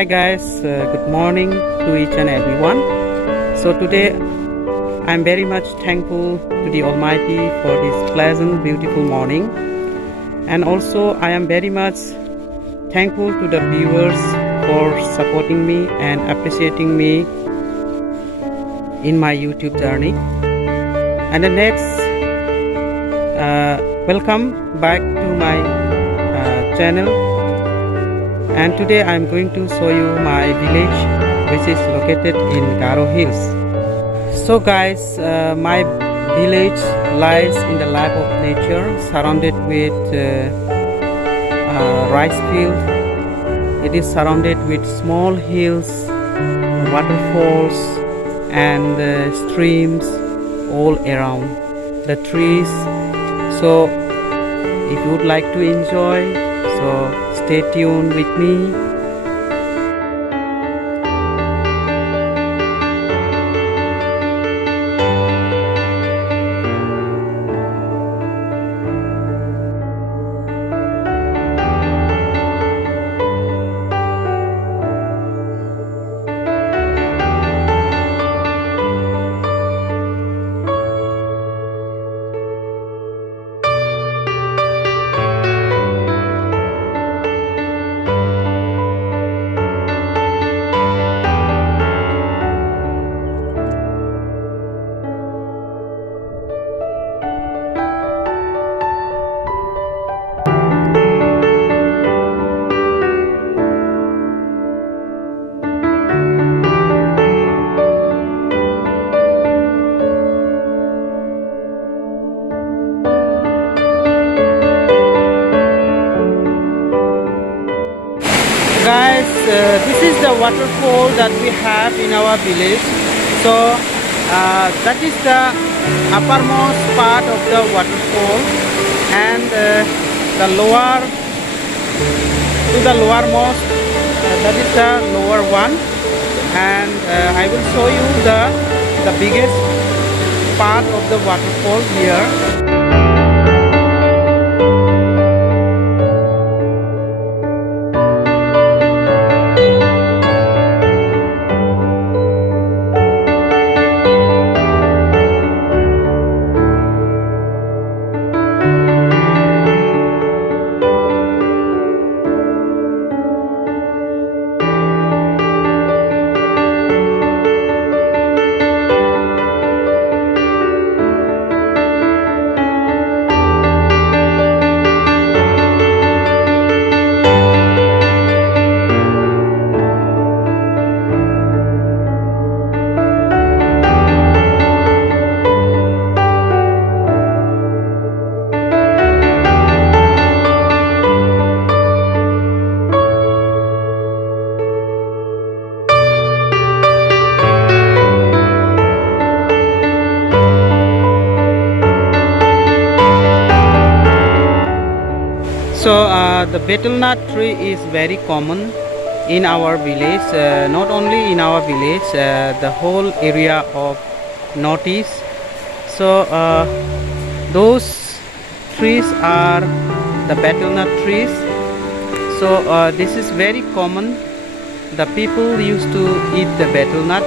Hi guys, good morning to each and everyone. So today I'm very much thankful to the Almighty for this pleasant, beautiful morning. And also I am very much thankful to the viewers for supporting me and appreciating me in my YouTube journey. And the next, welcome back to my channel. And today I am going to show you my village, which is located in Garo Hills. So guys, my village lies in the lap of nature, surrounded with rice field. It is surrounded with small hills, waterfalls and streams all around the trees. So if you would like to enjoy, so stay tuned with me. Guys, this is the waterfall that we have in our village. So that is the uppermost part of the waterfall, and the lowermost, that is the lower one. And I will show you the biggest part of the waterfall here. So the Battlenut tree is very common in our village, not only in our village, the whole area of Northeast. So those trees are the Battlenut trees. So this is very common. The people used to eat the betel nut.